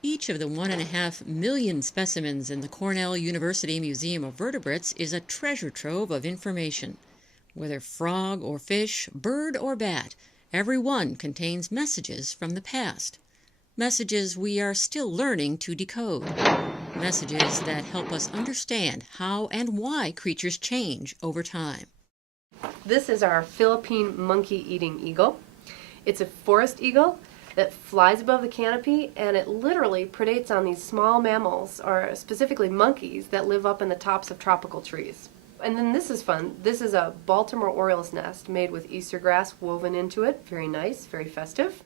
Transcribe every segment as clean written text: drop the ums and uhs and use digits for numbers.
Each of the 1.5 million specimens in the Cornell University Museum of Vertebrates is a treasure trove of information. Whether frog or fish, bird or bat, every one contains messages from the past. Messages we are still learning to decode. Messages that help us understand how and why creatures change over time. This is our Philippine monkey-eating eagle. It's a forest eagle that flies above the canopy, and it literally predates on these small mammals, or specifically monkeys, that live up in the tops of tropical trees. And then this is fun. This is a Baltimore Oriole's nest made with Easter grass woven into it. Very nice, very festive.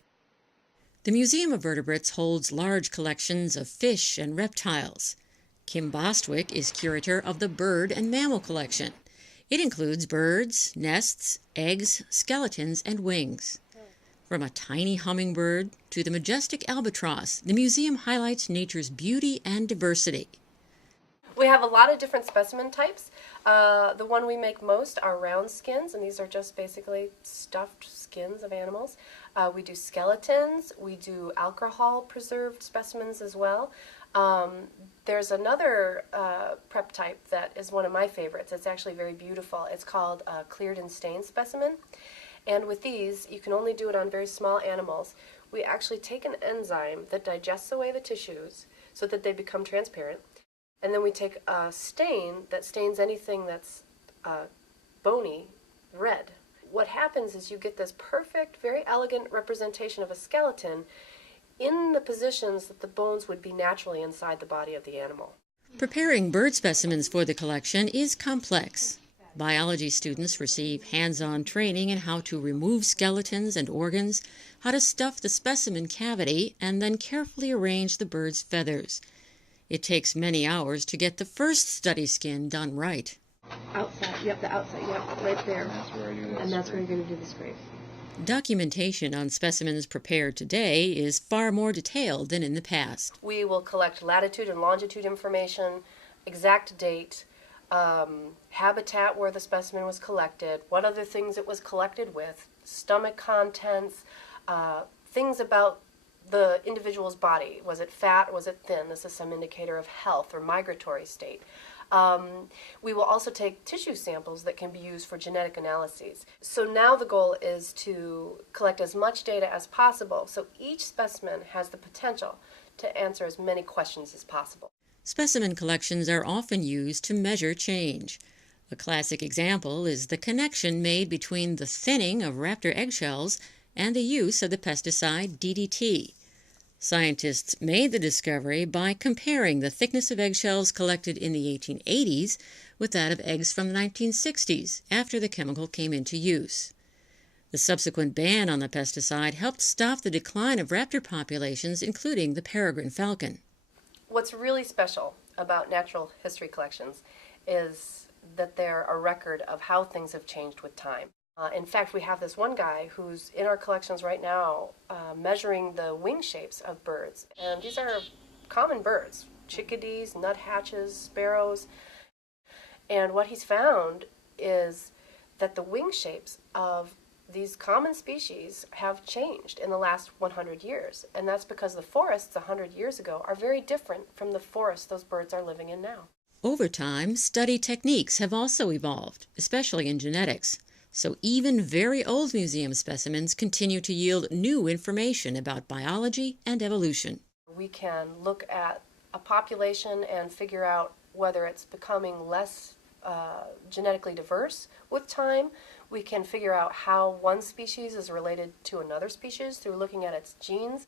The Museum of Vertebrates holds large collections of fish and reptiles. Kim Bostwick is curator of the Bird and Mammal Collection. It includes birds, nests, eggs, skeletons, and wings. From a tiny hummingbird to the majestic albatross, the museum highlights nature's beauty and diversity. We have a lot of different specimen types. The one we make most are round skins, and these are just basically stuffed skins of animals. We do skeletons, we do alcohol preserved specimens as well. There's another prep type that is one of my favorites. It's actually very beautiful. It's called a cleared and stained specimen. And with these, you can only do it on very small animals. We actually take an enzyme that digests away the tissues so that they become transparent. And then we take a stain that stains anything that's bony red. What happens is you get this perfect, very elegant representation of a skeleton in the positions that the bones would be naturally inside the body of the animal. Preparing bird specimens for the collection is complex. Biology students receive hands-on training in how to remove skeletons and organs, how to stuff the specimen cavity, and then carefully arrange the bird's feathers. It takes many hours to get the first study skin done right. Outside, yep, the outside, yep, right there. And that's where you're going to do the scrape. Documentation on specimens prepared today is far more detailed than in the past. We will collect latitude and longitude information, exact date, habitat where the specimen was collected, what other things it was collected with, stomach contents, things about the individual's body. Was it fat? Was it thin? This is some indicator of health or migratory state. We will also take tissue samples that can be used for genetic analyses. So now the goal is to collect as much data as possible so each specimen has the potential to answer as many questions as possible. Specimen collections are often used to measure change. A classic example is the connection made between the thinning of raptor eggshells and the use of the pesticide DDT. Scientists made the discovery by comparing the thickness of eggshells collected in the 1880s with that of eggs from the 1960s, after the chemical came into use. The subsequent ban on the pesticide helped stop the decline of raptor populations, including the peregrine falcon. What's really special about natural history collections is that they're a record of how things have changed with time. In fact, we have this one guy who's in our collections right now measuring the wing shapes of birds. And these are common birds, chickadees, nuthatches, sparrows. And what he's found is that the wing shapes of these common species have changed in the last 100 years. And that's because the forests 100 years ago are very different from the forests those birds are living in now. Over time, study techniques have also evolved, especially in genetics. So even very old museum specimens continue to yield new information about biology and evolution. We can look at a population and figure out whether it's becoming less genetically diverse with time. We can figure out how one species is related to another species through looking at its genes.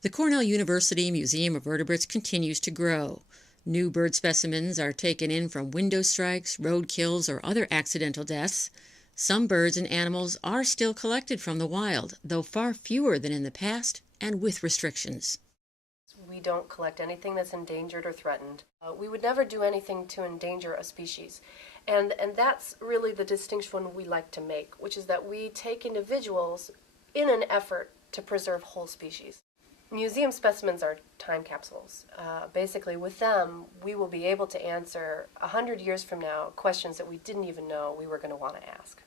The Cornell University Museum of Vertebrates continues to grow. New bird specimens are taken in from window strikes, road kills, or other accidental deaths. Some birds and animals are still collected from the wild, though far fewer than in the past and with restrictions. We don't collect anything that's endangered or threatened. We would never do anything to endanger a species. And that's really the distinction we like to make, which is that we take individuals in an effort to preserve whole species. Museum specimens are time capsules. Basically, with them, we will be able to answer 100 years from now questions that we didn't even know we were going to want to ask.